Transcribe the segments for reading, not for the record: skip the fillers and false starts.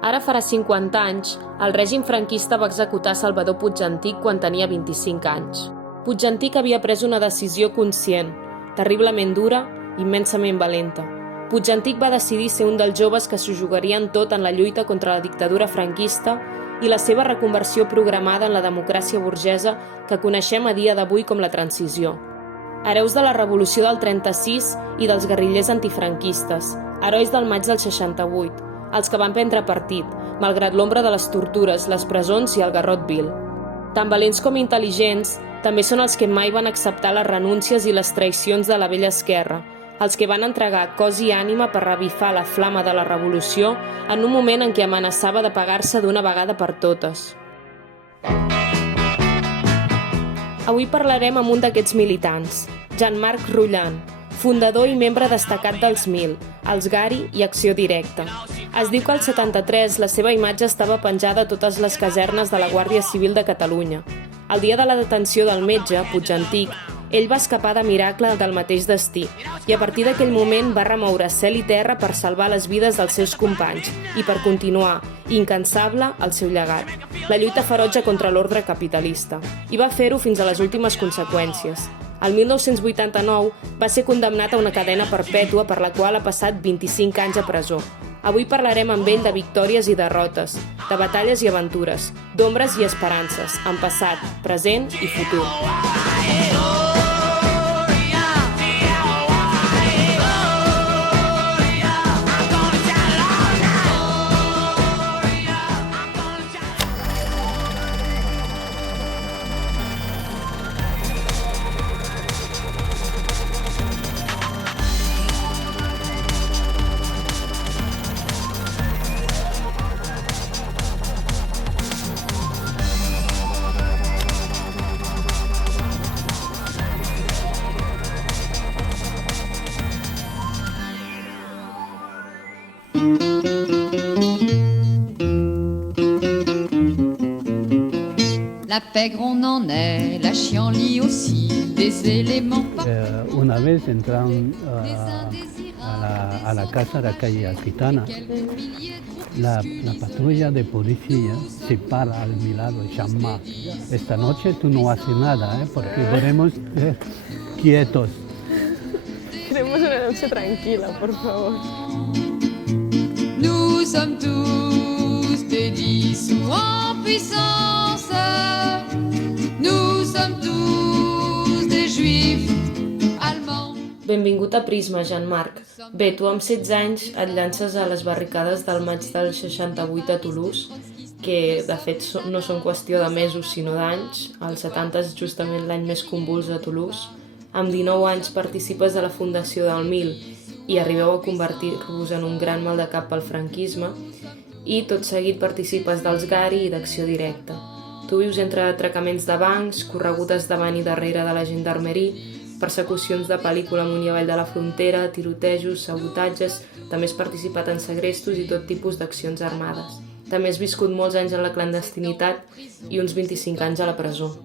Ara farà 50 anys, el règim franquista va executar Salvador Puigantic quan tenia 25 anys. Puigantic havia pres una decisió conscient, terriblement dura, immensament valenta. Puigantic va decidir ser un dels joves que s'ho jugarien tot en la lluita contra la dictadura franquista i la seva reconversió programada en la democràcia burgesa que coneixem a dia d'avui com la transició. Hereus de la revolució del 36 i dels guerrillers antifranquistes, herois del maig del 68, els que van prendre partit, malgrat l'ombra de les tortures, les presons i el garrot vil. Tan valents com intel·ligents, també són els que mai van acceptar les renúncies i les traïcions de la vella esquerra, els que van entregar cos i ànima per revifar la flama de la revolució en un moment en què amenaçava d'apagar-se d'una vegada per totes. Avui parlarem amb un d'aquests militants, Jean-Marc Rullan, fundador i membre destacat dels MIL, els Gari i Acció Directa. Es diu que al 73 la seva imatge estava penjada a totes les casernes de la Guàrdia Civil de Catalunya. El dia de la detenció del metge, Puigantic, ell va escapar de miracle del mateix destí i a partir d'aquell moment va remoure cel i terra per salvar les vides dels seus companys i per continuar, incansable, el seu llegat, la lluita ferotge contra l'ordre capitalista. I va fer-ho fins a les últimes conseqüències. El 1989 va ser condemnat a una cadena perpètua per la qual ha passat 25 anys a presó. Avui parlarem amb ell de victòries i derrotes, de batalles i aventures, d'ombres i esperances, en passat, present i futur. La pègre on en est, la chienlit aussi, des éléments... Una vez entraron a la casa de la calle Gitana. La patrulla de policía se para al mi lado, Jean-Marc. Esta noche tú no haces nada, porque veremos quietos. Queremos una noche tranquila, por favor. Nous sommes tous des 10 ou en puissance. Nous sommes tous des juifs allemands. Benvingut a Prisma, Jean-Marc. Bé, tu amb 16 anys et llances a les barricades del maig del 68 a Toulouse, que de fet no són qüestió de mesos sinó d'anys. El 70 és justament l'any més convuls a Toulouse. Amb 19 anys participes de la fundació del MIL i arribeu a convertir-vos en un gran mal de cap pel franquisme i tot seguit participes dels Gari i d'Acció Directa. Tu vius entre atracaments de bancs, corregudes davant i darrere de la gendarmeria, persecucions de pel·lícula amunt i avall de la frontera, tirotejos, sabotatges, també has participat en segrestos i tot tipus d'accions armades. També has viscut molts anys en la clandestinitat i uns 25 anys a la presó.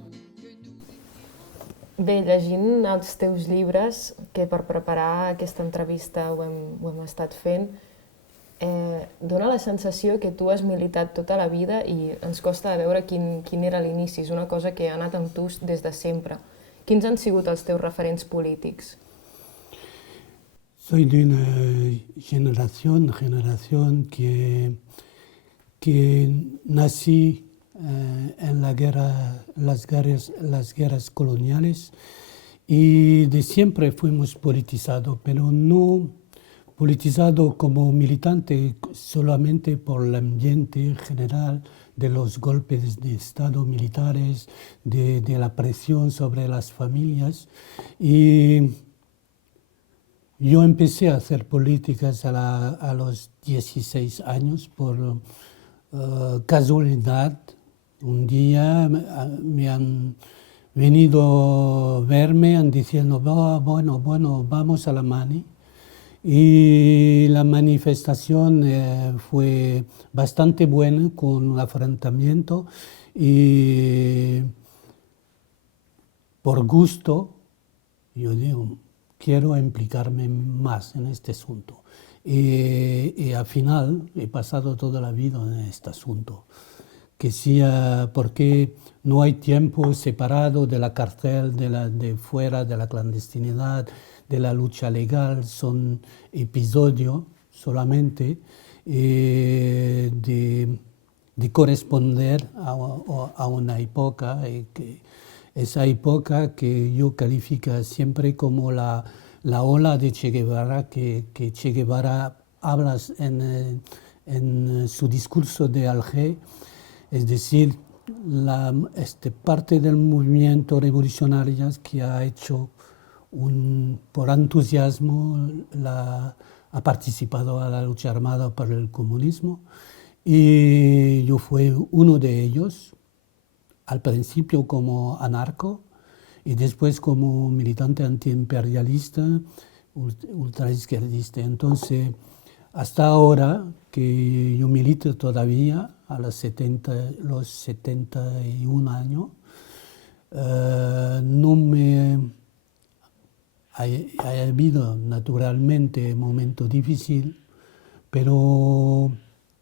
Bé, llegint els teus llibres, que per preparar aquesta entrevista ho hem estat fent, dona la sensació que tu has militat tota la vida i ens costa de veure quin era l'inici. És una cosa que ha anat amb tu des de sempre. Quins han sigut els teus referents polítics? Soy de una generación que nací en las guerras coloniales y de siempre fuimos politizados, pero no politizado como militante solamente por el ambiente general de los golpes de Estado militares, de la presión sobre las familias. Y yo empecé a hacer políticas a los 16 años por casualidad. Un día me han venido a verme diciendo, bueno, vamos a la mani. Y la manifestación fue bastante buena con un afrontamiento y por gusto yo digo, quiero implicarme más en este asunto. Y al final he pasado toda la vida en este asunto. Que sea porque no hay tiempo separado de la cárcel, de fuera, de la clandestinidad, de la lucha legal, son episodios solamente de corresponder a una época, esa época que yo califico siempre como la ola de Che Guevara, que Che Guevara habla en su discurso de Alger, es decir, parte del movimiento revolucionario que ha hecho por entusiasmo, ha participado a la lucha armada por el comunismo, y yo fui uno de ellos, al principio como anarco y después como militante antiimperialista, ultraizquierdista. Entonces, hasta ahora que yo milito todavía a los 71 años, no me ha habido naturalmente momentos difíciles, pero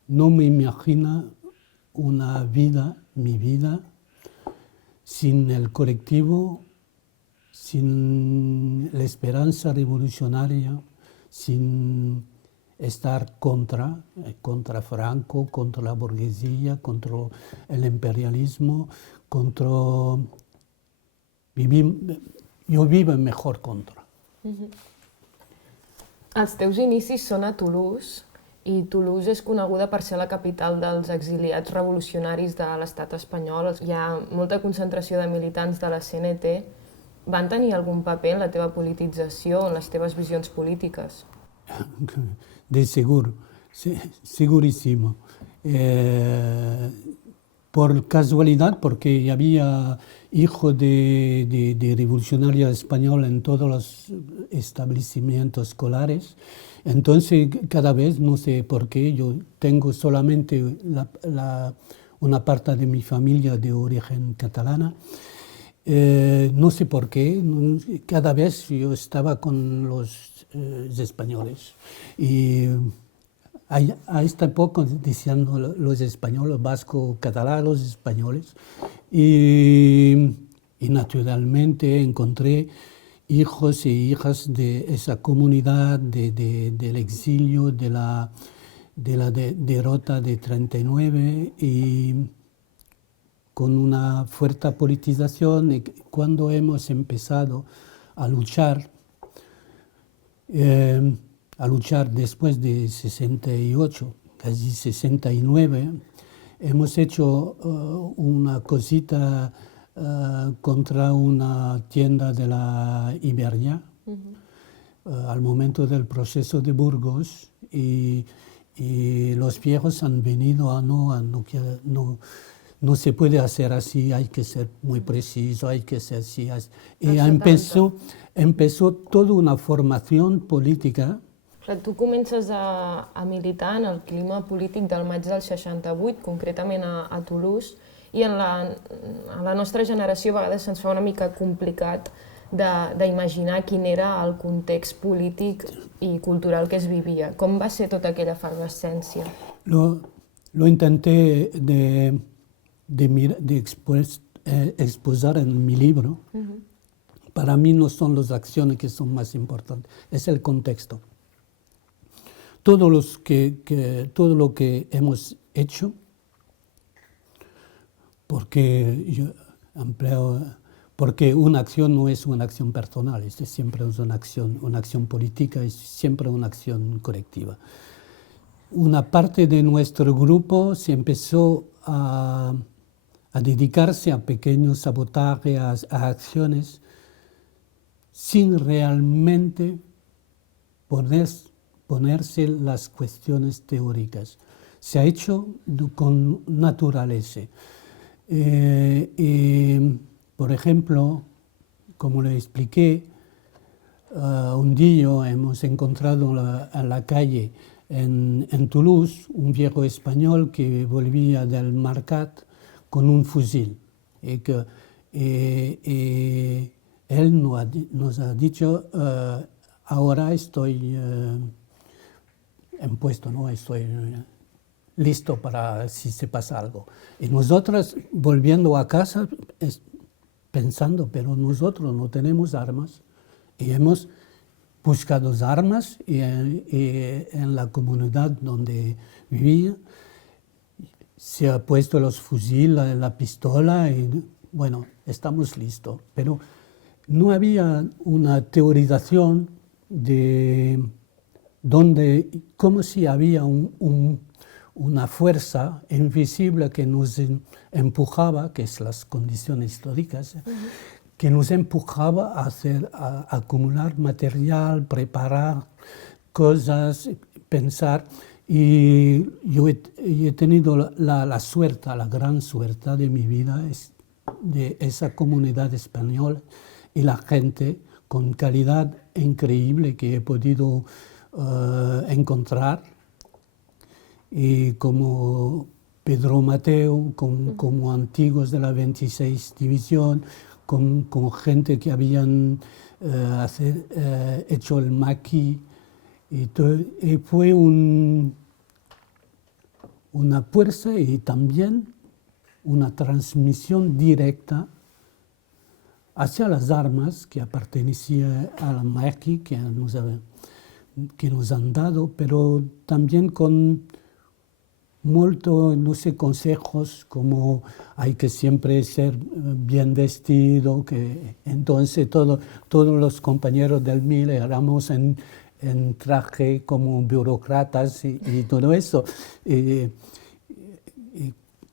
no me imagino mi vida, sin el colectivo, sin la esperanza revolucionaria, sin estar contra Franco, contra la burguesía, contra el imperialismo, yo vivo mejor contra. Els teus inicis són a Toulouse, i Toulouse és coneguda per ser la capital dels exiliats revolucionaris de l'estat espanyol. Hi ha molta concentració de militants de la CNT. Van tenir algun paper en la teva politització, en les teves visions polítiques? De seguro, segurísimo. Por casualidad, porque había hijos de revolucionarios españoles en todos los establecimientos escolares. Entonces, cada vez, no sé por qué, yo tengo solamente una parte de mi familia de origen catalana. No sé por qué, cada vez yo estaba con los españoles. Y a esta época decían los españoles, vasco, catalán, los españoles. Y naturalmente encontré hijos e hijas de esa comunidad del exilio, de la derrota de 39, y con una fuerte politización. Y cuando hemos empezado a luchar después de 68, casi 69, hemos hecho una cosita contra una tienda de la Iberia, al momento del proceso de Burgos, y los viejos han venido no se puede hacer así, hay que ser muy preciso, hay que ser así. Y empezó toda una formación política. Tu comences a militar en el clima polític del maig del 68, concretament a Toulouse, i a la nostra generació a vegades se'ns fa una mica complicat d'imaginar quin era el context polític i cultural que es vivia. Com va ser tota aquella efervescència? Lo intenté de exposar en mi libro. Para mí no son las acciones que son más importantes, es el contexto. Todo lo que hemos hecho, porque una acción no es una acción personal, es siempre una acción política, es siempre una acción colectiva. Una parte de nuestro grupo se empezó a dedicarse a pequeños sabotajes, a acciones, sin realmente ponerse las cuestiones teóricas. Se ha hecho con naturaleza. Por ejemplo, como le expliqué, un día hemos encontrado en la calle en Toulouse un viejo español que volvía del Marcat con un fusil. Él nos ha dicho, ahora estoy supuesto, ¿no? Estoy listo para si se pasa algo. Y nosotras, volviendo a casa, pensando, pero nosotros no tenemos armas y hemos buscado armas y en la comunidad donde vivía se ha puesto los fusiles, la pistola y bueno, estamos listos. Pero no había una teorización de como si había una fuerza invisible que nos empujaba, que es las condiciones históricas, que nos empujaba a acumular material, preparar cosas, pensar. Y yo he tenido la suerte, la gran suerte de mi vida, de esa comunidad española y la gente con calidad increíble que he podido encontrar. Y como Pedro Mateo, como antiguos de la 26 División, con gente que habían hecho el maquis. Y fue una fuerza y también una transmisión directa hacia las armas que pertenecían a la maquis que nos han dado, pero también con muchos, no sé, consejos como hay que siempre ser bien vestido, que entonces todos los compañeros del MIL éramos en traje como burócratas y todo eso.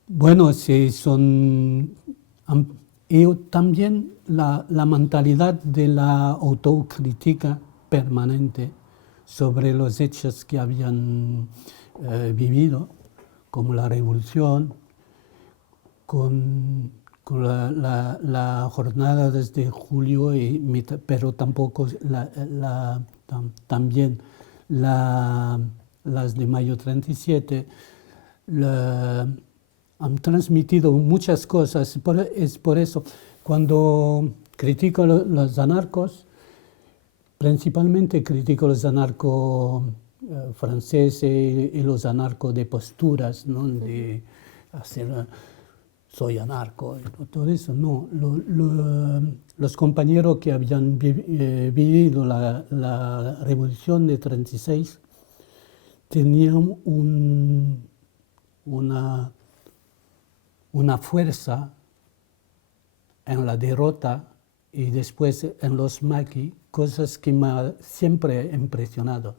Bueno, y también la mentalidad de la autocrítica permanente sobre los hechos que habían vivido, como la revolución, con la jornada desde julio, pero tampoco también las de mayo 37, han transmitido muchas cosas. Es por eso, cuando critico los anarcos, principalmente critico los anarcos franceses y los anarcos de posturas, ¿no? De hacer soy anarco, todo eso. No, los compañeros que habían vivido la revolución de 36 tenían una fuerza en la derrota y después en los maquis, cosas que me han siempre impresionado.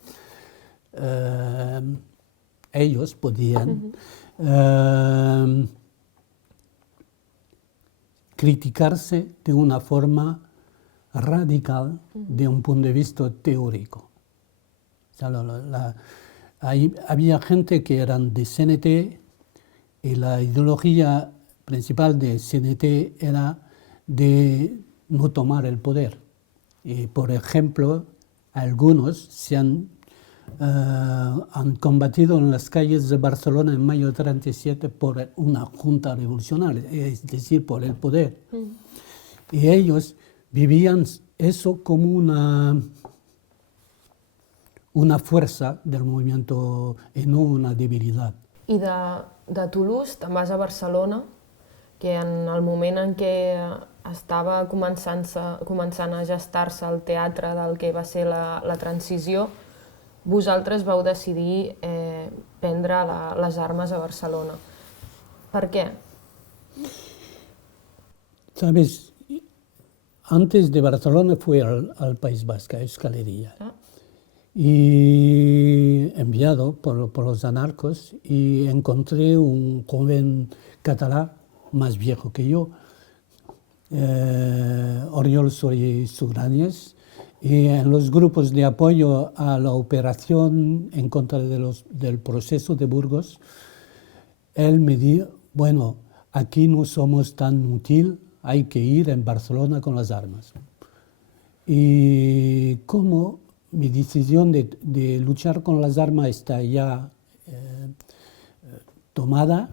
Ellos podían criticarse de una forma radical de un punto de vista teórico. O sea, había gente que eran de CNT y la ideología principal de CNT era de no tomar el poder. Y, por ejemplo, algunos han combatido en las calles de Barcelona en mayo de 37 por una junta revolucionaria, es decir, por el poder. Y ellos vivían eso como una fuerza del movimiento y no una debilidad. I de Toulouse te'n vas a Barcelona, que en el moment en què estava començant a gestar-se el teatre del que va ser la transició, vosaltres vau decidir prendre les armes a Barcelona. Per què? Sabes, antes de Barcelona fui al País Vasco, a Euskal Herria. Y enviado por los anarcos, y encontré un joven catalán más viejo que yo, Oriol Sugranyes, y en los grupos de apoyo a la operación en contra del proceso de Burgos, él me dijo, bueno, aquí no somos tan útil, hay que ir en Barcelona con las armas. Y como mi decisión de luchar con las armas está ya tomada,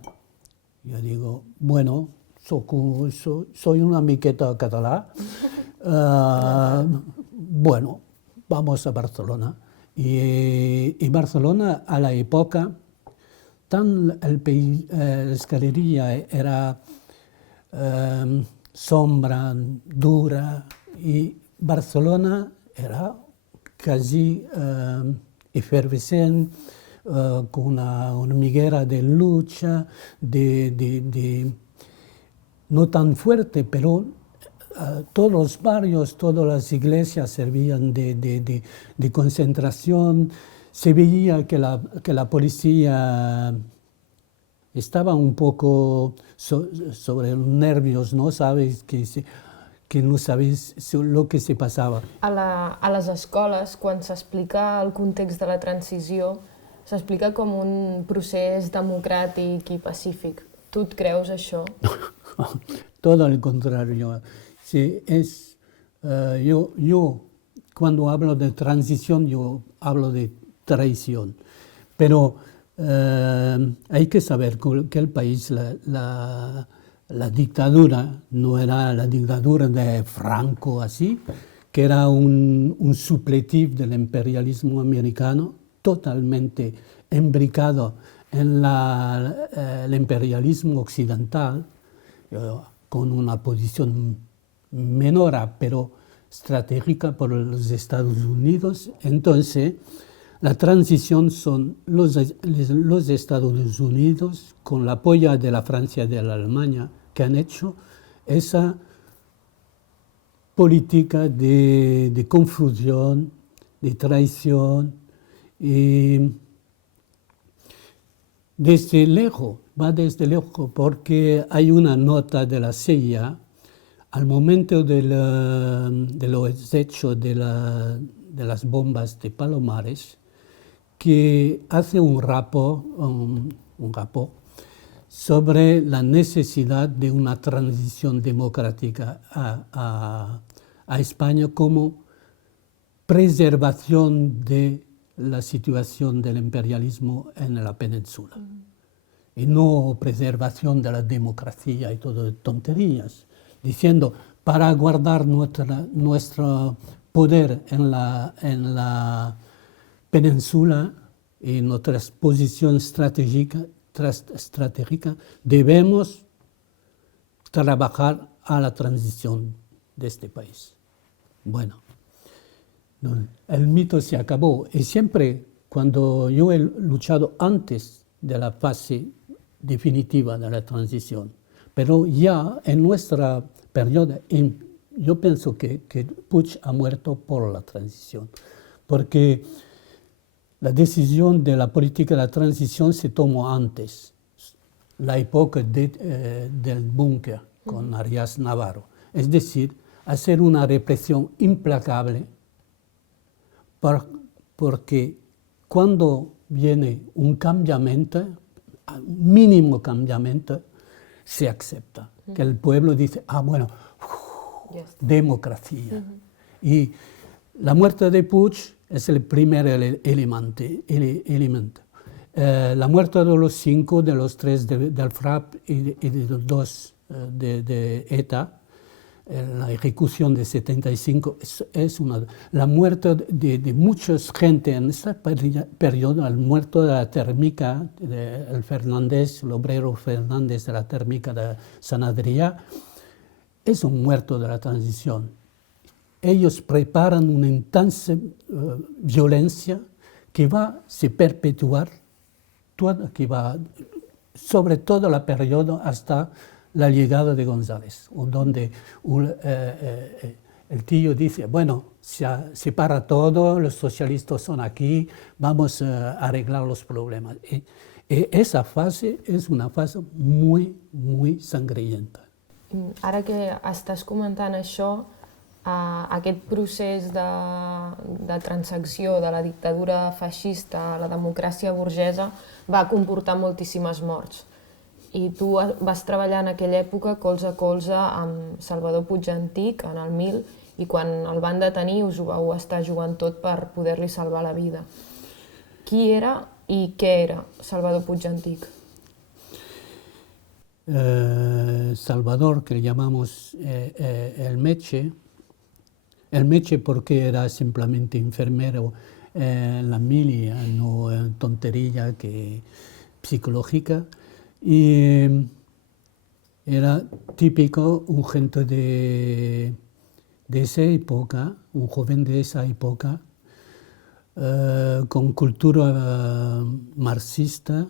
yo digo, bueno, soy una miqueta catalá, bueno, vamos a Barcelona. Y Barcelona a la época, tan el país, la escalería era sombra, dura, y Barcelona era casi efervescente, con una hormiguera de lucha, no tan fuerte, pero todos los barrios, todas las iglesias servían de concentración. Se veía que la policía estaba un poco sobre los nervios, ¿no? Sabes que no sabes lo que se passava. A les escoles, quan s'explica el context de la transició, s'explica com un procés democràtic i pacífic. Tu et creus això? Todo al contrario. Sí, yo cuando hablo de transición, yo hablo de traición. Pero hay que saber que el país, la dictadura, no era la dictadura de Franco así, que era un supletivo del imperialismo americano, totalmente imbricado en el imperialismo occidental, con una posición menor, pero estratégica por los Estados Unidos. Entonces, la transición son los Estados Unidos, con el apoyo de la Francia y de la Alemania, que han hecho esa política de confusión, de traición, y desde lejos, va desde lejos, porque hay una nota de la CIA al momento de los hechos de las bombas de Palomares, que hace un rapport sobre la necesidad de una transición democrática a España como preservación de la situación del imperialismo en la península. Y no preservación de la democracia y todo tonterías, diciendo, para guardar nuestro poder en la península y nuestra posición estratégica, debemos trabajar a la transición de este país. Bueno, el mito se acabó, y siempre cuando yo he luchado antes de la fase definitiva de la transición, pero ya en nuestra periodo, yo pienso que Puig ha muerto por la transición, porque la decisión de la política de la transición se tomó antes, la época del búnker con Arias Navarro. Es decir, hacer una represión implacable, porque cuando viene un cambiamiento, mínimo cambiamiento, se acepta. Que el pueblo dice, bueno, democracia. Y la muerte de Puig es el primer elemento. La muerte de los 5, de los 3 del FRAP y de los 2 de ETA, la ejecución de 75, es la muerte de mucha gente en este periodo, el muerto de la térmica, el obrero Fernández de la térmica de San Adrià, es un muerto de la transición. Ellos preparan una intensa violencia que va a se perpetuar, que va sobre todo el periodo hasta la llegada de González, donde el tío dice, bueno, se para todo, los socialistas son aquí, vamos a arreglar los problemas. Y esa fase es una fase muy, muy sangrienta. Ara que estàs comentant això, aquest procés de transacció de la dictadura feixista a la democràcia burgesa va comportar moltíssimes morts. I tu vas treballar en aquella època colze a colze amb Salvador Puig Antich en el 1000 i quan el van detenir us ho vau estar jugant tot per poder-li salvar la vida. Qui era i què era Salvador Puig Antich? Salvador, que le llamamos el Meche porque era simplemente enfermero la milia, no tontería que psicológica. Y era típico un gente de esa época, un joven de esa época, con cultura marxista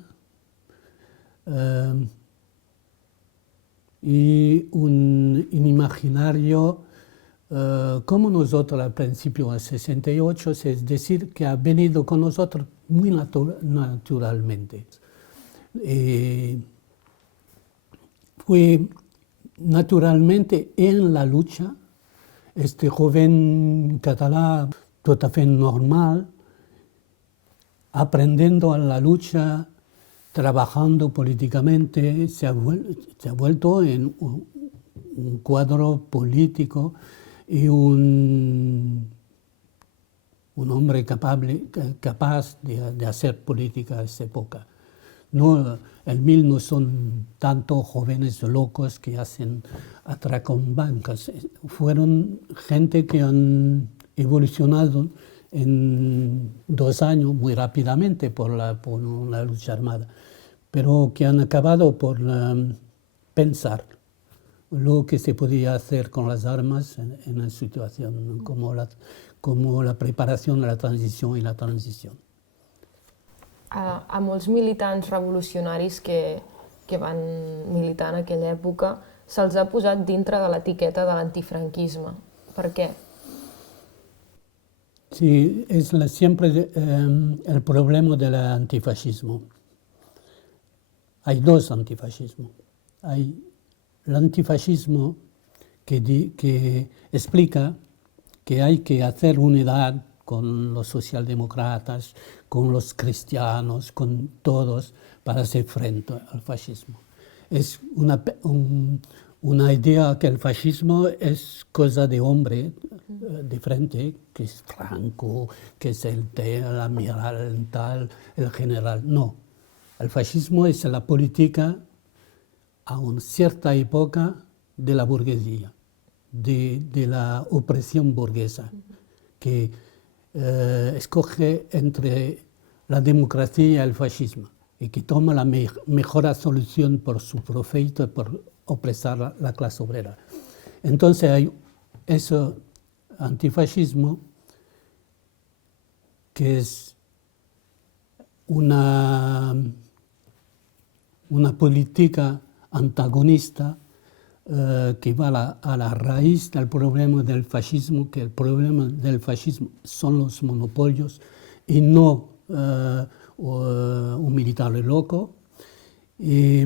y un imaginario como nosotros al principio en 68, es decir, que ha venido con nosotros muy naturalmente. Fue naturalmente en la lucha, este joven catalán totalmente normal, aprendiendo a la lucha, trabajando políticamente, se ha vuelto en un cuadro político y un hombre capaz de hacer política a esa época. No, el MIL no son tantos jóvenes locos que atracan bancas. Fueron gente que han evolucionado en 2 años muy rápidamente por la lucha armada, pero que han acabado por pensar lo que se podía hacer con las armas en la situación, como la preparación de la transición y la transición. A molts militants revolucionaris que van militar en aquella època se'ls ha posat dintre de l'etiqueta de l'antifranquisme. Per què? Sí, es siempre el problema del antifascismo. Hay dos antifascismos. Hay el antifascismo que explica que hay que hacer unidad con los socialdemócratas, con los cristianos, con todos, para hacer frente al fascismo. Es una idea que el fascismo es cosa de hombre de frente, que es Franco, que es el amiral tal, el general. No, el fascismo es la política a una cierta época de la burguesía, de la opresión burguesa, que escoge entre la democracia y el fascismo y que toma la mejor solución por su provecho, por opresar la clase obrera. Entonces hay ese antifascismo que es una política antagonista que va a la raíz del problema del fascismo, que el problema del fascismo son los monopolios y no un militar loco, y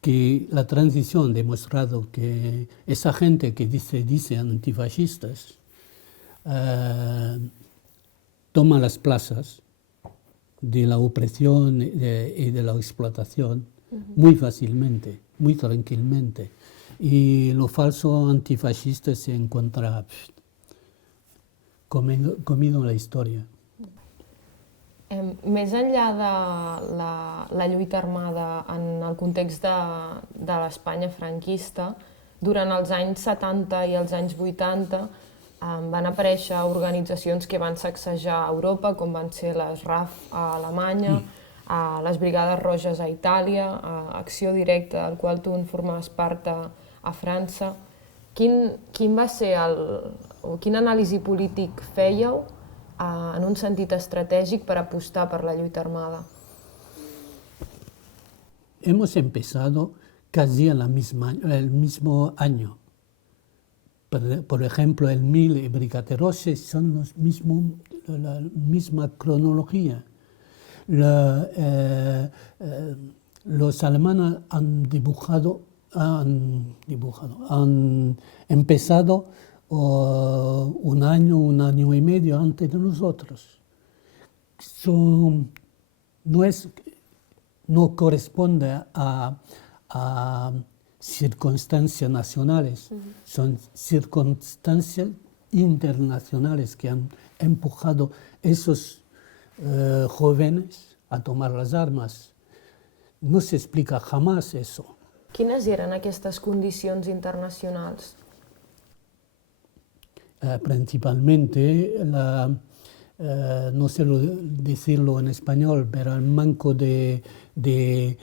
que la transición ha demostrado que esa gente que dice antifascistas toma las plazas de la opresión y de la explotación muy fácilmente, muy tranquilamente. Y lo falso antifascista se encuentra comido en la historia. Més enllà de la lluita armada en el context de l'Espanya franquista, durant els anys 70 i els anys 80 van aparèixer organitzacions que van sacsejar Europa, com van ser les RAF a Alemanya, les Brigades Roges a Itàlia, Acció Directa, del qual tu en formaves part a França. Quin va ser quin anàlisi polític fèieu en un sentit estratègic per apostar per la lluita armada? Hemos empezado casi el mismo año. Por ejemplo, el MIL y Brigate Rosse son la misma cronología. Los alemanes han empezado un año y medio antes de nosotros. No corresponde a circunstancias nacionales, son circunstancias internacionales que han empujado esos jóvenes a tomar las armas. No se explica jamás eso. Quines eren aquestes condicions internacionals? principalmente no sé decirlo en español, pero el manco de Dilo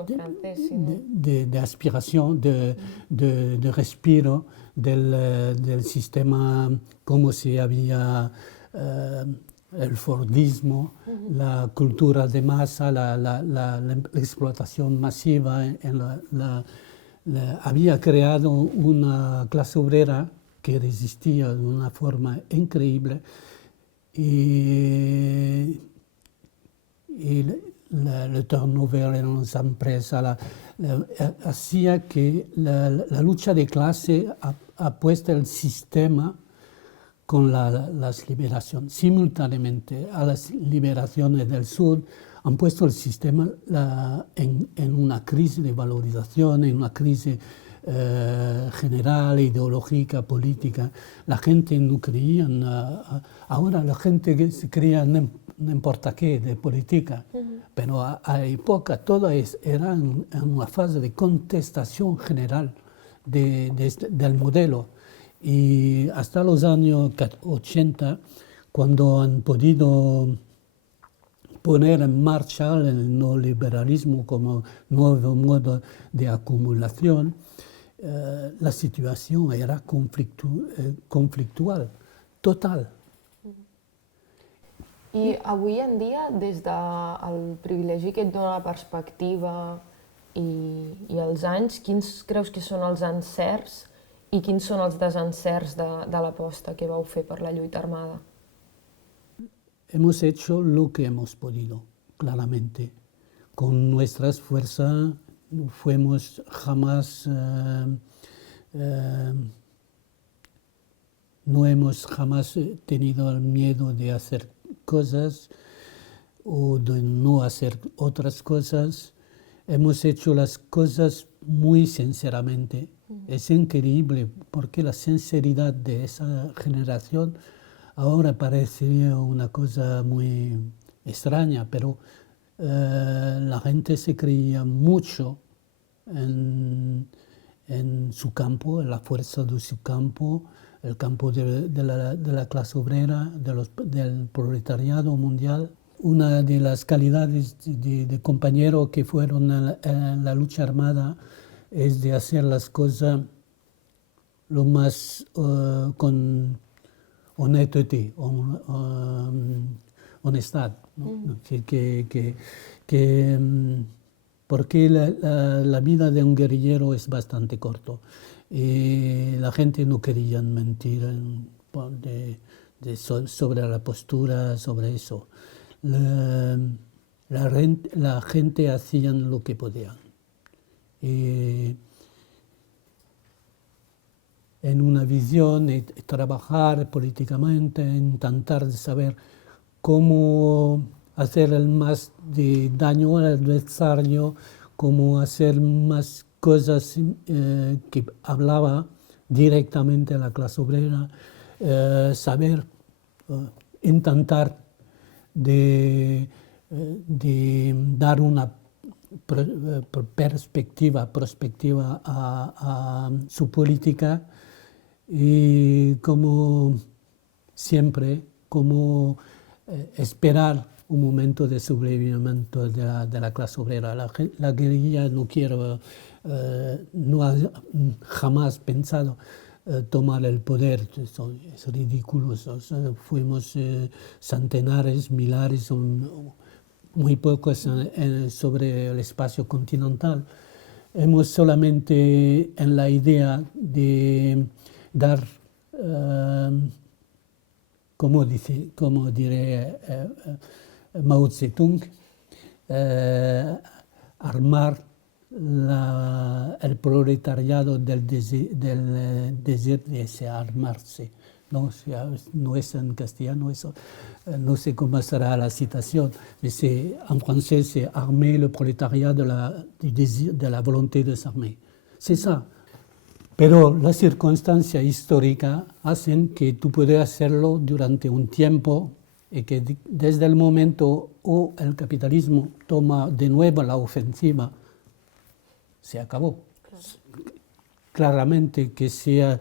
en francés, sí. de aspiración, de respiro del sistema, como si había el Fordismo, la cultura de masa, la explotación masiva, había creado una clase obrera que resistía de una forma increíble y el turnover en las empresas hacía que la lucha de clase ha puesto el sistema con las liberaciones. Simultáneamente a las liberaciones del sur han puesto el sistema en una crisis de valorización, en una crisis general, ideológica, política. La gente no creía, ahora la gente se creía no importa qué, de política, pero a época todo era en una fase de contestación general del modelo. Y hasta los años 80, cuando han podido poner en marcha el neoliberalismo como nuevo modo de acumulación, la situación era conflictual, total. I avui en dia, des del privilegi que et dona la perspectiva i els anys, quins creus que són els encerts i quins són els desencerts de l'aposta que vau fer per la lluita armada? Hemos hecho lo que hemos podido, claramente. Con nuestras fuerzas no fuimos jamás, no hemos jamás tenido el miedo de hacer cosas o de no hacer otras cosas. Hemos hecho las cosas muy sinceramente. Es increíble porque la sinceridad de esa generación ahora parecería una cosa muy extraña, pero la gente se creía mucho en su campo, en la fuerza de su campo, el campo de la clase obrera, del proletariado mundial. Una de las calidades de compañeros que fueron en la lucha armada es de hacer las cosas lo más con honestidad, honestidad, ¿no? Porque la vida de un guerrillero es bastante corto y la gente no quería mentir sobre la postura, sobre eso. La gente hacía lo que podían. En una visión de trabajar políticamente, intentar saber cómo hacer el más de daño al adversario, cómo hacer más cosas que hablaba directamente a la clase obrera, saber, intentar de dar una prospectiva a su política y como siempre, como esperar un momento de sobrevivimiento de la clase obrera. La guerrilla no ha jamás pensado tomar el poder, es ridículo. Fuimos centenares, millares, muy pocos sobre el espacio continental. Hemos solamente en la idea de dar, como diré Mao Zedong, armar el proletariado del deseo de armarse. No es en castellano eso, no sé cómo será la citación, en francés c'est armer le prolétariat de la volonté de s'armer. C'est ça. Pero las circunstancias históricas hacen que tú puedes hacerlo durante un tiempo y que desde el momento o el capitalismo toma de nuevo la ofensiva, se acabó. Claramente que sea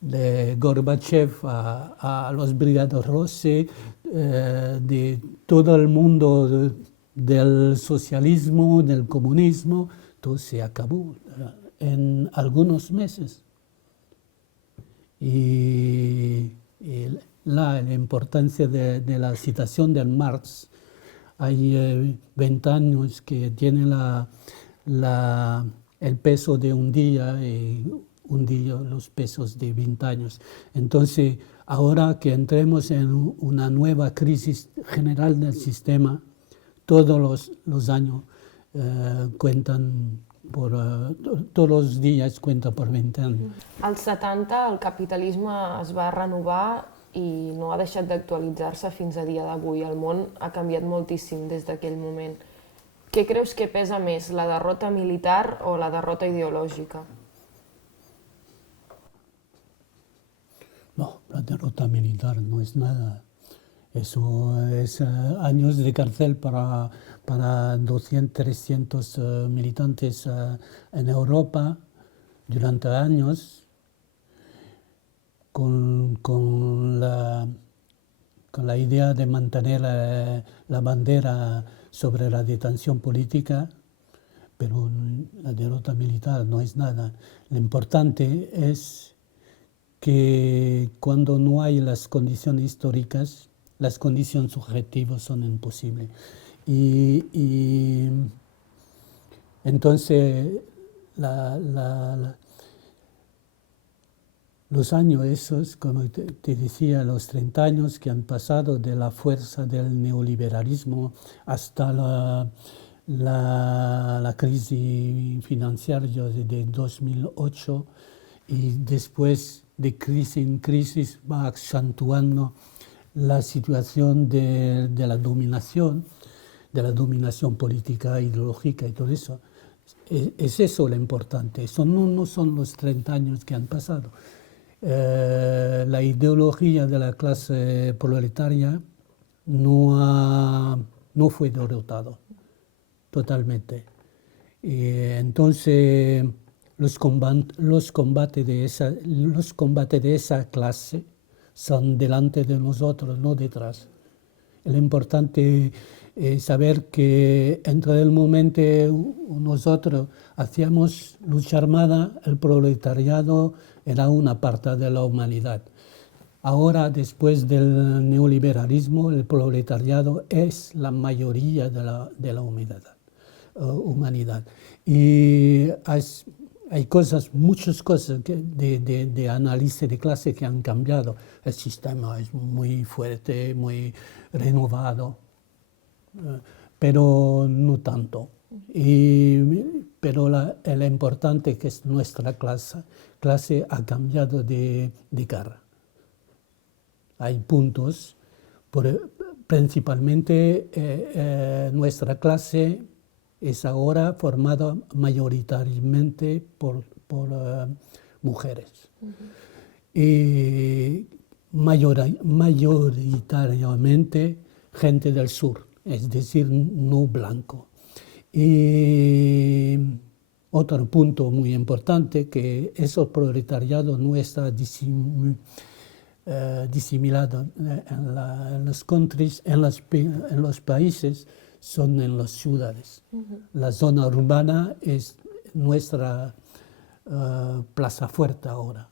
de Gorbachev a los Brigados Rossi, de todo el mundo del socialismo, del comunismo, todo se acabó en algunos meses. Y la importancia de la situación de Marx, hay 20 años que tiene el peso de un día y un día los pesos de 20 años. Entonces, ahora que entremos en una nueva crisis general del sistema, todos los años cuentan todos los días cuentan por 20 anys. Als 70 el capitalisme es va renovar i no ha deixat d'actualitzar-se fins a dia d'avui. El món ha canviat moltíssim des d'aquell moment. Què creus que pesa més, la derrota militar o la derrota ideològica? No, la derrota militar no es nada. Eso es años de cárcel para 200, 300 militantes en Europa durante años con la idea de mantener la bandera sobre la detención política, pero la derrota militar no es nada. Lo importante es que cuando no hay las condiciones históricas, las condiciones subjetivas son imposibles. Y entonces los años esos, como te decía, los 30 años que han pasado de la fuerza del neoliberalismo hasta la crisis financiera de 2008 y después de crisis en crisis va acentuando la situación de la dominación política, ideológica y todo eso. Es eso lo importante. No son los 30 años que han pasado. La ideología de la clase proletaria no fue derrotado totalmente. Y entonces los combates de esa clase son delante de nosotros, no detrás. Lo importante es saber que entre el momento nosotros hacíamos lucha armada, el proletariado era una parte de la humanidad. Ahora, después del neoliberalismo, el proletariado es la mayoría de la humanidad. Y hay muchas cosas de análisis de clase que han cambiado. El sistema es muy fuerte, muy renovado, pero no tanto. Pero lo importante es que nuestra clase ha cambiado de cara. Hay puntos, principalmente nuestra clase es ahora formada mayoritariamente por mujeres. Y mayoritariamente gente del sur, es decir, no blanco. Y otro punto muy importante, que ese proletariado no está disimulado en los countries, en los países, son en las ciudades. La zona urbana es nuestra plaça fuerte ahora.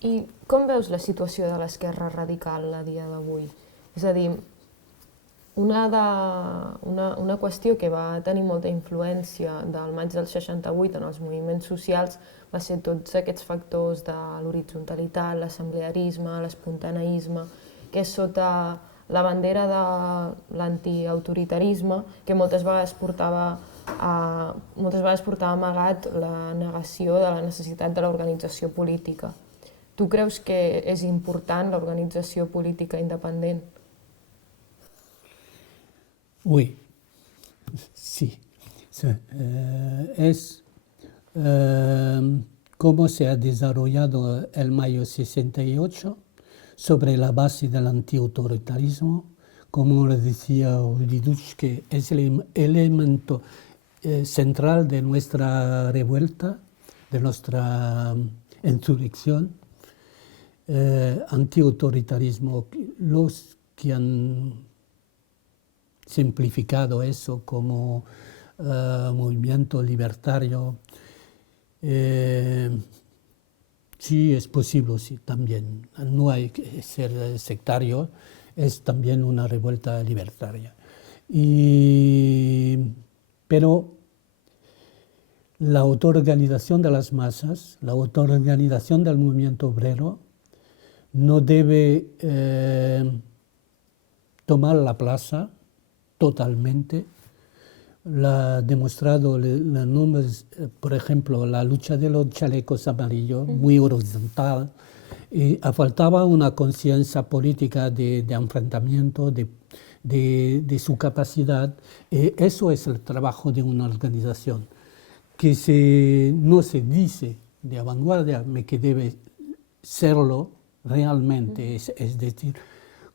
I com veus la situació de l'esquerra radical a dia d'avui? És a dir, una qüestió que va tenir molta influència del maig del 68 en els moviments socials va ser tots aquests factors de l'horitzontalitat, l'assemblearisme, l'espontaneisme, que és sota la bandera de l'antiautoritarisme, que moltes vegades portava amagat la negació de la necessitat de l'organització política. Tu creus que és important l'organització política independent? Oui, sí. Es cómo se ha desarrollado el mayo 68 sobre la base del antiautoritarismo, como le decía Uldiduch, que es el elemento central de nuestra revuelta, de nuestra insurrección. antiautoritarismo, los que han simplificado eso como movimiento libertario, sí es posible, sí, también. No hay que ser sectario, es también una revuelta libertaria. Pero la autoorganización de las masas, la autoorganización del movimiento obrero, no debe tomar la plaza totalmente. La ha demostrado por ejemplo, la lucha de los chalecos amarillos, muy horizontal. Faltaba una conciencia política de enfrentamiento, de su capacidad. Eso es el trabajo de una organización, que no se dice de vanguardia, que debe serlo realmente, es decir,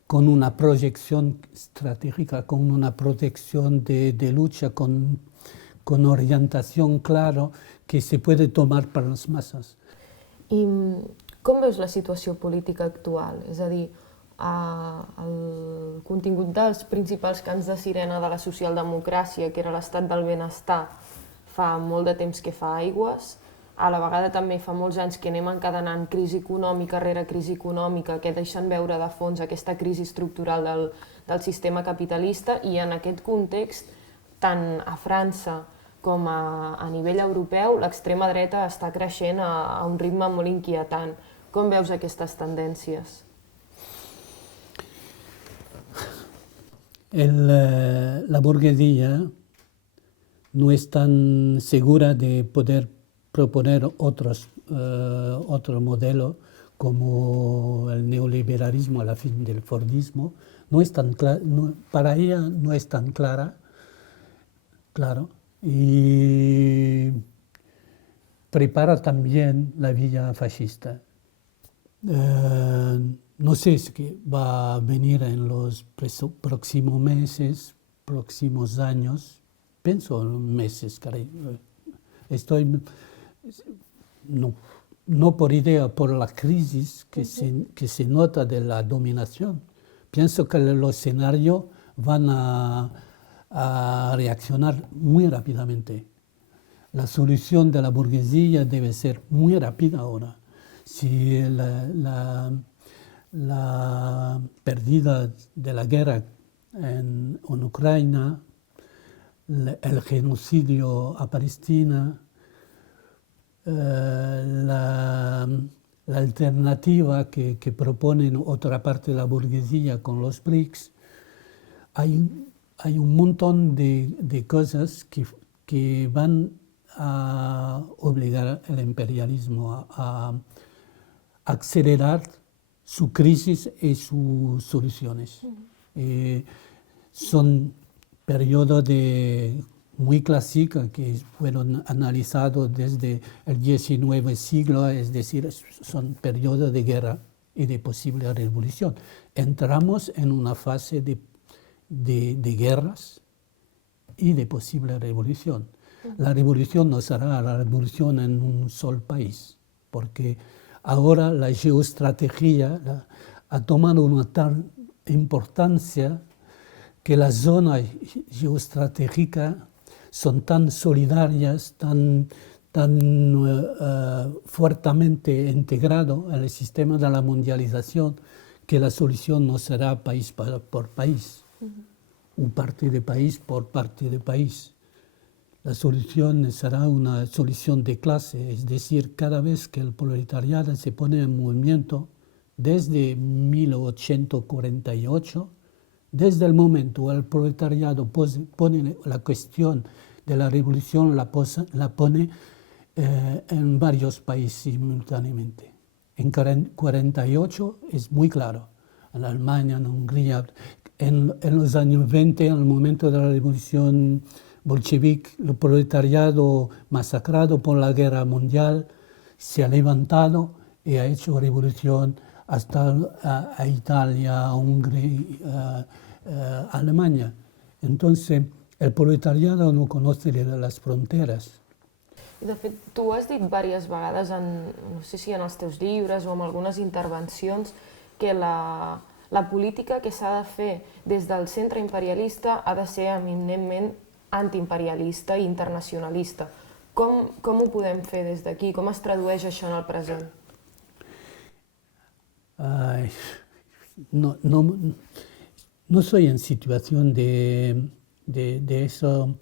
con una proyección estratégica, con una protección de lucha, con orientación clara que se puede tomar para les masses. I com veus la situació política actual? És a dir, el contingut dels principals cants de sirena de la socialdemocràcia, que era l'estat del benestar, fa molt de temps que fa aigües. A la vegada també fa molts anys que anem encadenant crisi econòmica rere crisi econòmica que deixen veure de fons aquesta crisi estructural del sistema capitalista, i en aquest context, tant a França com a nivell europeu, l'extrema dreta està creixent a un ritme molt inquietant. Com veus aquestes tendències? La burguesía no es tan segura de poder proponer otro modelo como el neoliberalismo a la fin del fordismo. No es tan para ella no es tan claro, y prepara también la vía fascista. No sé si va a venir en los próximos meses, próximos años, pienso en meses, caray. No por idea, por la crisis que se nota de la dominación. Pienso que los escenarios van a reaccionar muy rápidamente. La solución de la burguesía debe ser muy rápida ahora. Si la pérdida de la guerra en Ucrania, el genocidio a Palestina, la alternativa que proponen otra parte de la burguesía con los BRICS, hay un montón de cosas que van a obligar al imperialismo a acelerar su crisis y sus soluciones. Son periodos muy clásicos que fueron analizados desde el XIX siglo, es decir, son periodos de guerra y de posible revolución. Entramos en una fase de guerras y de posible revolución. La revolución no será la revolución en un solo país, porque ahora la geoestrategia ha tomado una tal importancia que las zonas geoestratégicas son tan solidarias, tan fuertemente integradas en el sistema de la mundialización, que la solución no será país por país, o parte de país por parte de país. La solución será una solución de clase, es decir, cada vez que el proletariado se pone en movimiento, desde 1848, desde el momento el proletariado pone la cuestión de la revolución, la pone en varios países simultáneamente. En 1948 es muy claro, en Alemania, en Hungría, en los años 20, en el momento de la revolución bolchevique, el proletariado masacrado por la guerra mundial se ha levantado y ha hecho revolución hasta a Italia, a Hungría, a Alemania. Entonces, el proletariado no conoce las fronteras. De fet, tu has dit diverses vegades, no sé si en els teus llibres o en algunes intervencions, que la política que s'ha de fer des del centre imperialista ha de ser eminentment antiimperialista i internacionalista. Com ho podem fer des d'aquí? Com es tradueix això en el present? No soy en situación de eso.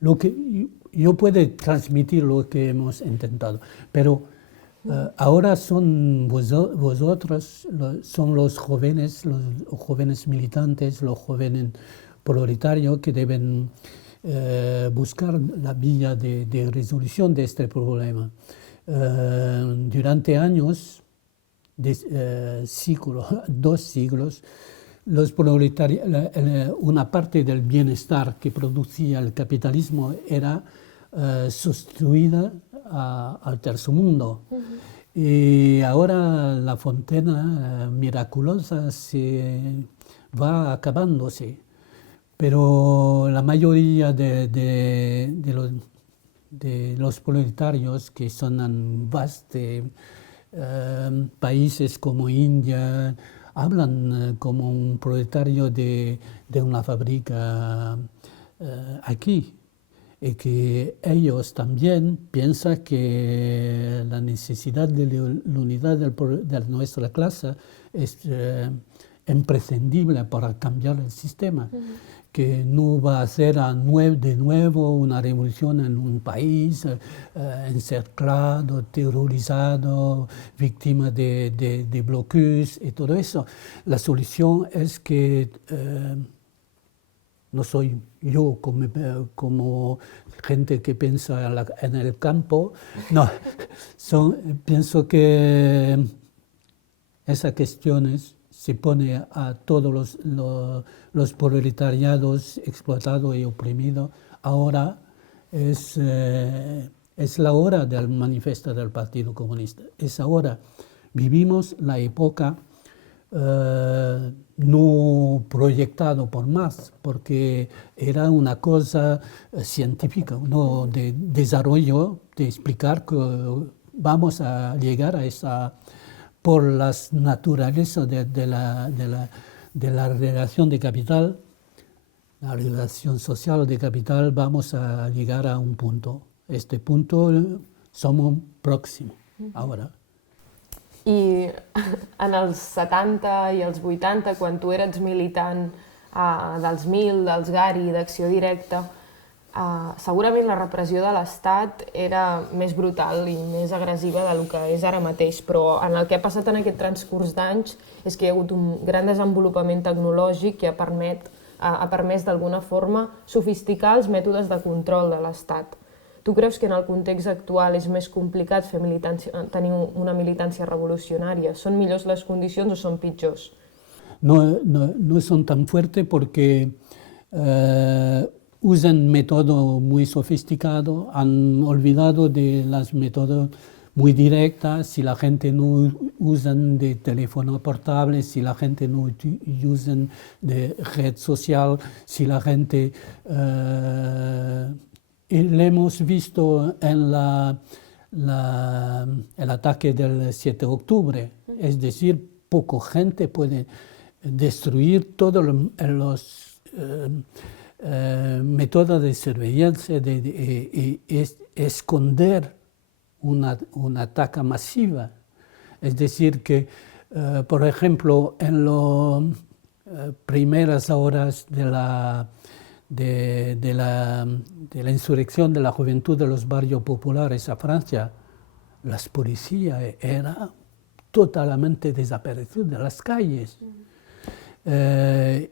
Lo que yo puedo transmitir lo que hemos intentado, pero ahora son vosotros, son los jóvenes militantes, los jóvenes proletarios que deben buscar la vía de resolución de este problema. Durante años, dos siglos, los proletarios, una parte del bienestar que producía el capitalismo era sustituida al tercer mundo. Y ahora la fontana miraculosa se va acabándose, pero la mayoría de los proletarios que son en vastos países como India, hablan como un proletario de una fábrica aquí, y que ellos también piensan que la necesidad de la unidad de nuestra clase es imprescindible para cambiar el sistema, que no va a ser de nuevo una revolución en un país encerclado, terrorizado, víctima de bloqueos y todo eso. La solución es que no soy yo como gente que piensa en el campo, no, pienso que esas cuestiones se pone a todos los proletariados explotados y oprimidos. Ahora es la hora del manifiesto del Partido Comunista. Es ahora. Vivimos la época no proyectado por Marx, porque era una cosa científica, no de desarrollo, de explicar que vamos a llegar a esa... por las naturalezas de la relación de capital, la relación social de capital, vamos a llegar a un punto. Este punto somos próximos ahora. I en els 70 i els 80, quan tu eres militant dels MIL, dels GARI, d'Acció Directa, segurament la repressió de l'Estat era més brutal i més agressiva del que és ara mateix, però en el que ha passat en aquest transcurs d'anys és que hi ha hagut un gran desenvolupament tecnològic que ha permès d'alguna forma sofisticar els mètodes de control de l'Estat. Tu creus que en el context actual és més complicat tenir una militància revolucionària? Són millors les condicions o són pitjors? No son tan fuertes porque usan métodos muy sofisticados, han olvidado de las métodos muy directas. Si la gente no usa de teléfono portable, si la gente no usa de red social, si la gente... lo hemos visto en el ataque del 7 de octubre, es decir, poca gente puede destruir todos los métodos de surveillance y esconder una ataque masiva. Es decir, que, por ejemplo, en las primeras horas de la insurrección de la juventud de los barrios populares a Francia, las policías eran totalmente desaparecidas de las calles.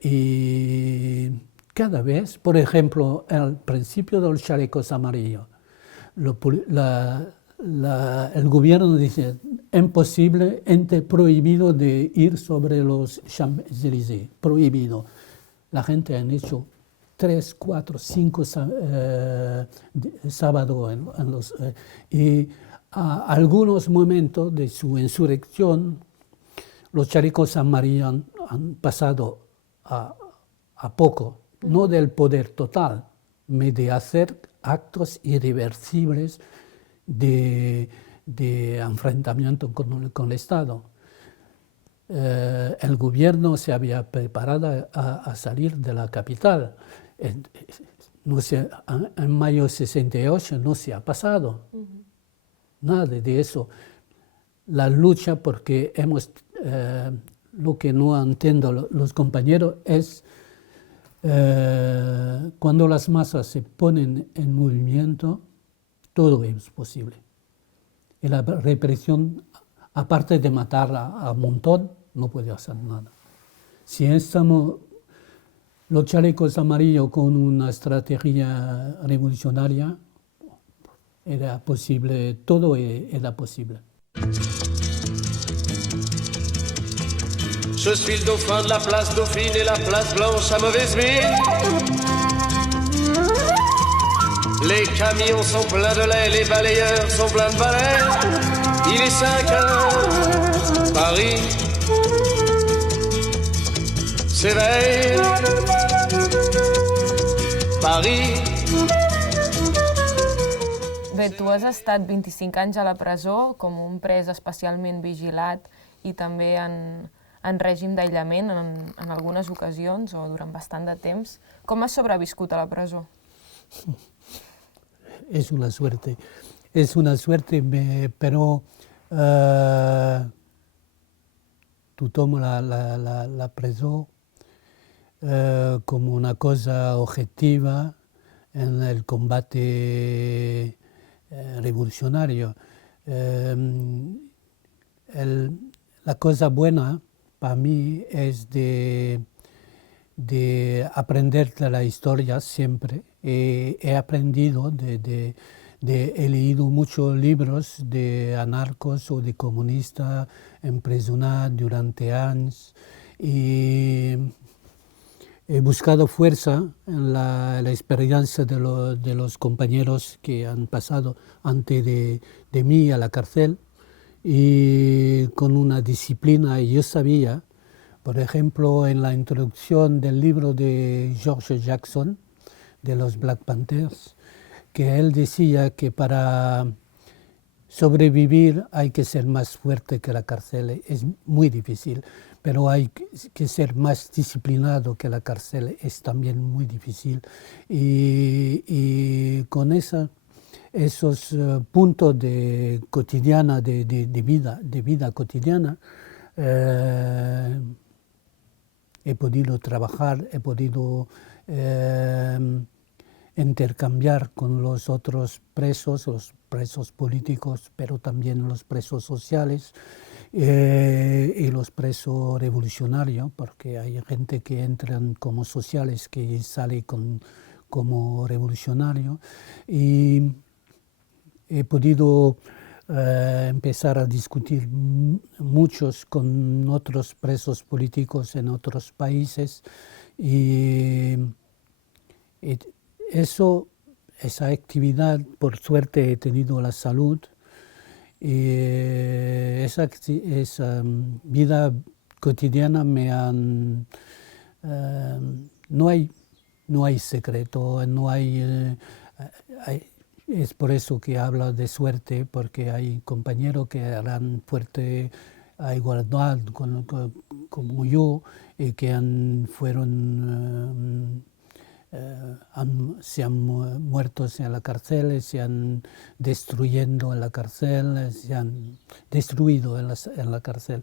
Y cada vez, por ejemplo, al principio de los chalecos amarillos, el gobierno dice imposible, prohibido de ir sobre los Champs-Élysées, prohibido. La gente ha hecho 3, 4, 5 sábados y a algunos momentos de su insurrección los chalecos amarillos han pasado a poco, no del poder total, de hacer actos irreversibles de enfrentamiento con el Estado. El gobierno se había preparado a salir de la capital. En mayo de 68 no se ha pasado nada de eso. La lucha, porque lo que no entiendo los compañeros es cuando las masas se ponen en movimiento, todo es posible. Y la represión, aparte de matar a un montón, no puede hacer nada. Si estamos los chalecos amarillos con una estrategia revolucionaria, era posible, todo era posible. Je suis le dauphin de la place Dauphine et la place Blanche à mauvaise mine. Les camions sont pleins de lait, les balayeurs sont pleins de balais. Il est 5 heures, Paris s'éveille. Paris. Bé, tu has estat 25 anys a la presó com un pres especialment vigilat i també en règim d'aïllament en algunes ocasions o durant bastant de temps. Com has sobreviscut a la presó? Es una suerte, pero tú tomas la presión como una cosa objetiva en el combate revolucionario. La cosa buena para mí es de aprender de la historia siempre. He aprendido, he leído muchos libros de anarcos o de comunistas empresionados durante años y he buscado fuerza en la experiencia de los compañeros que han pasado antes de mí a la cárcel y con una disciplina. Y yo sabía, por ejemplo, en la introducción del libro de George Jackson, de los Black Panthers, que él decía que para sobrevivir hay que ser más fuerte que la cárcel. Es muy difícil, pero hay que ser más disciplinado que la cárcel. Es también muy difícil. Y con esos puntos de cotidiana, de vida cotidiana, he podido trabajar, he podido intercambiar con los otros los presos políticos, pero también los presos sociales y los presos revolucionarios, porque hay gente que entran como sociales que sale como revolucionario. Y he podido empezar a discutir muchos con otros presos políticos en otros países y esa actividad, por suerte he tenido la salud y esa vida cotidiana no hay secreto, es por eso que hablo de suerte, porque hay compañeros que eran fuertes a igualdad como yo y que se han muerto en la cárcel, se han destruyendo en la cárcel, se han destruido en la cárcel.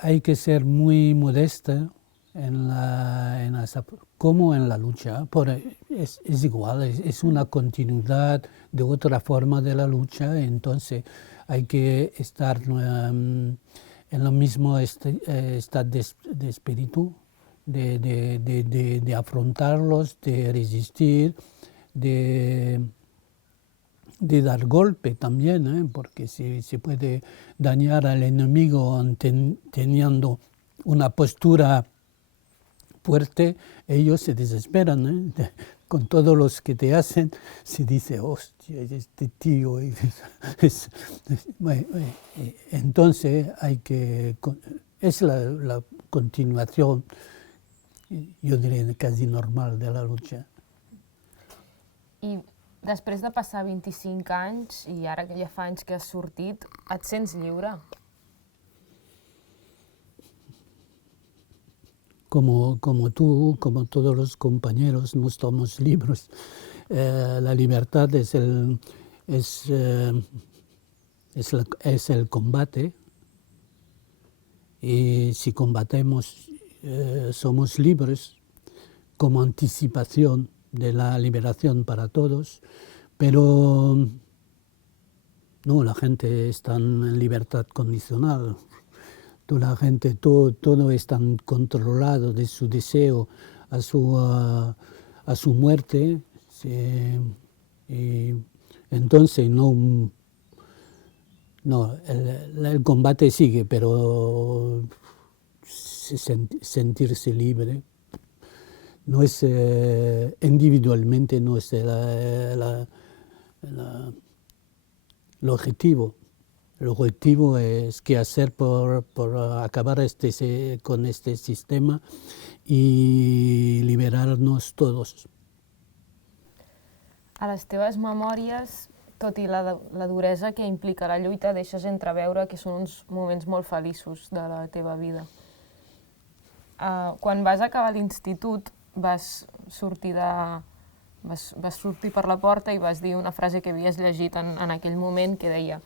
Hay que ser muy modesta como en la lucha. Es igual, es una continuidad de otra forma de la lucha, entonces hay que estar en el mismo estado de espíritu, de afrontarlos, de resistir, de dar golpe también, porque si se puede dañar al enemigo teniendo una postura fuerte, ellos se desesperan, con todos los que te hacen, se dice, hostia, este tío. Entonces es la continuación. yo diría, casi normal de la lucha. I després de passar 25 anys, i ara que ja fa anys que has sortit, et sents lliure? Como tú, como todos los compañeros, no estamos libres. La libertad es el combate, y si combatemos somos libres como anticipación de la liberación para todos, pero no, la gente está en libertad condicional. La gente, todo está controlado de su deseo a su muerte, y entonces el combate sigue, pero sentirse libre no es individualmente, no es el objetivo. El objetivo es qué hacer por acabar con este sistema y liberarnos todos. A les teves memòries, tot i la duresa que implica la lluita, deixes entreveure que són uns moments molt feliços de la teva vida. Quan vas acabar l'institut, vas sortir per la porta i vas dir una frase que havies llegit en aquell moment que deia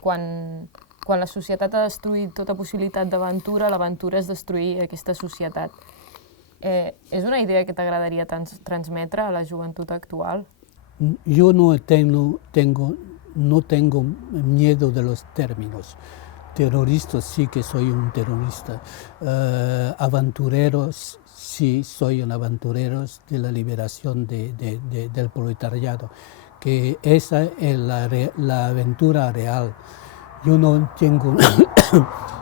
quan la societat ha destruït tota possibilitat d'aventura, l'aventura és destruir aquesta societat. És una idea que t'agradaria transmetre a la joventut actual? Yo no tengo miedo de los términos. Terrorista sí que soy un terrorista. Aventureros sí soy un aventurero de la liberación del proletariado. Que esa es la aventura real. Yo no tengo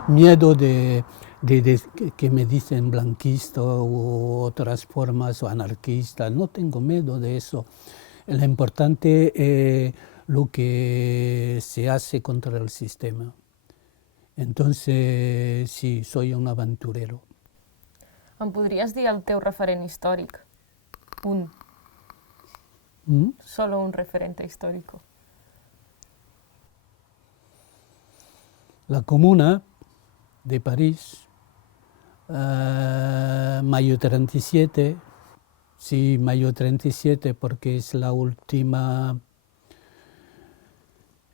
miedo de que me dicen blanquista u otras formas o anarquista. No tengo miedo de eso. Lo importante es lo que se hace contra el sistema. Entonces, sí, soy un aventurero. Em podries dir el teu referent històric? Un. Solo un referente histórico. La Comuna de París, mayo 37, sí, mayo 37 porque es la última,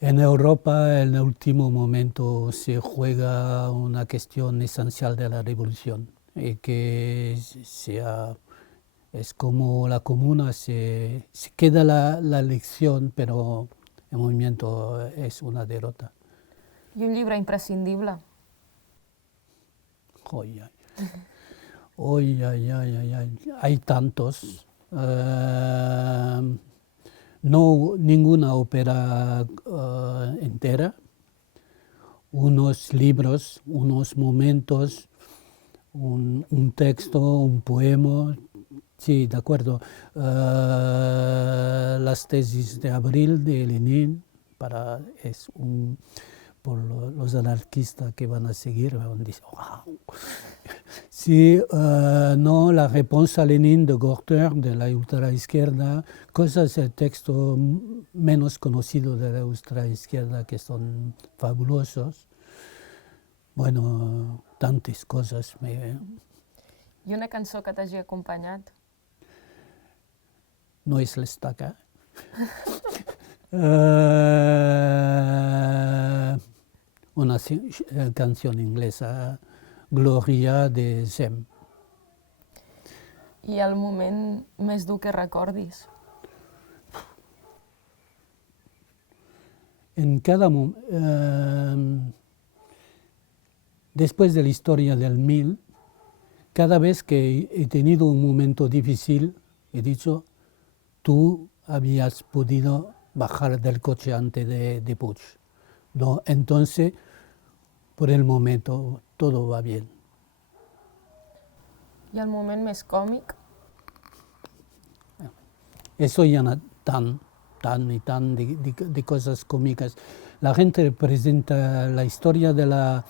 en Europa en el último momento se juega una cuestión esencial de la revolución, y que es como la Comuna, se queda la lección, pero el movimiento es una derrota. I un llibre imprescindible? Hay tantos. No ninguna ópera entera. Unos libros, unos momentos, un texto, un poema. Sí, de acuerdo. Las tesis de Abril de Lenin por los anarquistas que van a seguir, van a decir, wow. Sí, no, la respuesta a Lenin de Gorter, de la ultraizquierda, cosas del texto menos conocido de la ultraizquierda que son fabulosos. Bueno, tantas cosas. I una cançó que t'hagi acompanyat? No es la estaca. Una canción inglesa, Gloria de Sem. I el moment més dur que recordis? Después de la historia del 1000, cada vez que he tenido un momento difícil, he dicho, tú habías podido bajar del coche antes de Puig. No, entonces, por el momento, todo va bien. I el moment més còmic? Eso ya no tan de cosas cómicas. La gente representa la historia de la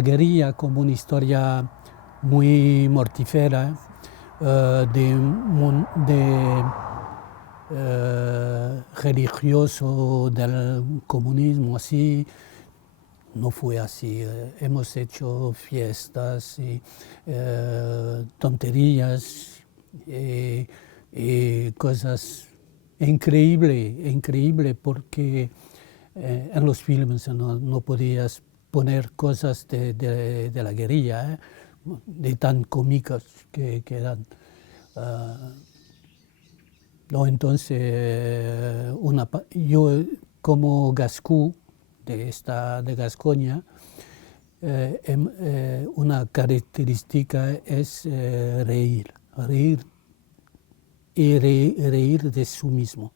guerrilla como una historia muy mortífera religioso del comunismo, así. No fue así. Hemos hecho fiestas y tonterías y cosas increíble porque en los filmes no podías poner cosas de la guerrilla, de tan cómicas que eran. No, entonces, yo como gascú de Gascoña, una característica es reír y reír de sí mismo.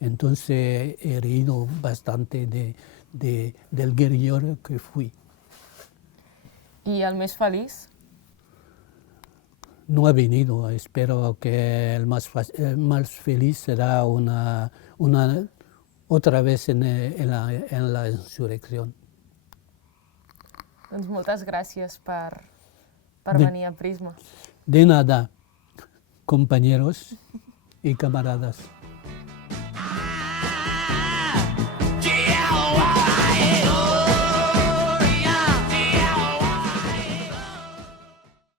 Entonces he reído bastante del guerrillero que fui. I el més feliç? No ha venido, espero que el más feliz será otra vez en la insurrección. Doncs moltes gràcies per De- venir a Prisma. De nada, compañeros y camaradas.